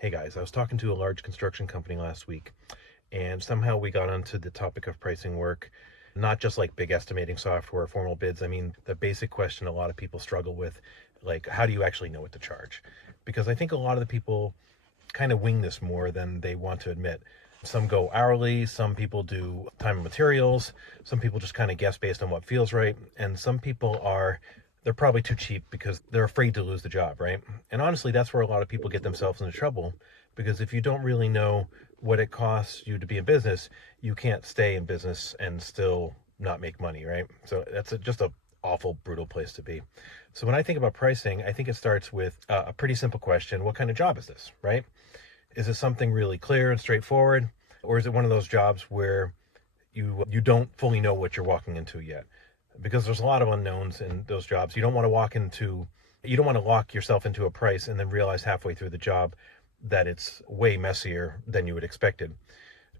Hey guys, I was talking to a large construction company last week, and somehow we got onto the topic of pricing work, not just like big estimating software, formal bids. I mean, the basic question a lot of people struggle with, like, how do you actually know what to charge? Because I think a lot of the people kind of wing this more than they want to admit. Some go hourly, some people do time and materials, some people just kind of guess based on what feels right, and some people they're probably too cheap because they're afraid to lose the job, right? And honestly, that's where a lot of people get themselves into trouble, because if you don't really know what it costs you to be in business, you can't stay in business and still not make money, right? So that's just a awful, brutal place to be. So when I think about pricing, I think it starts with a pretty simple question: what kind of job is this, right? Is it something really clear and straightforward, or is it one of those jobs where you don't fully know what you're walking into yet? Because there's a lot of unknowns in those jobs. You don't want to lock yourself into a price and then realize halfway through the job that it's way messier than you had expected.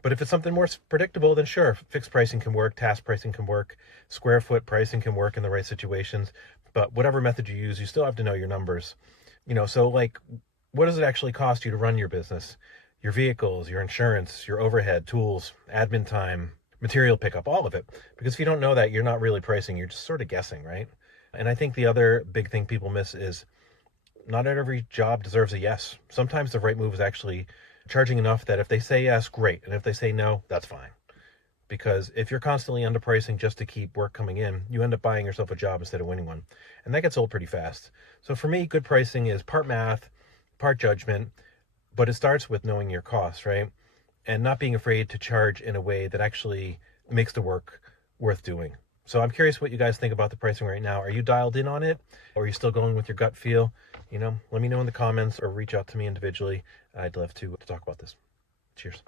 But if it's something more predictable, then sure, fixed pricing can work, task pricing can work, square foot pricing can work in the right situations. But whatever method you use, you still have to know your numbers. So like, what does it actually cost you to run your business? Your vehicles, your insurance, your overhead, tools, admin time, material pickup, all of it. Because if you don't know that, you're not really pricing, you're just sort of guessing, right? And I think the other big thing people miss is not every job deserves a yes. Sometimes the right move is actually charging enough that if they say yes, great. And if they say no, that's fine. Because if you're constantly underpricing just to keep work coming in, you end up buying yourself a job instead of winning one. And that gets old pretty fast. So for me, good pricing is part math, part judgment, but it starts with knowing your costs, right? And not being afraid to charge in a way that actually makes the work worth doing. So I'm curious what you guys think about the pricing right now. Are you dialed in on it? Or are you still going with your gut feel? Let me know in the comments or reach out to me individually. I'd love to talk about this. Cheers.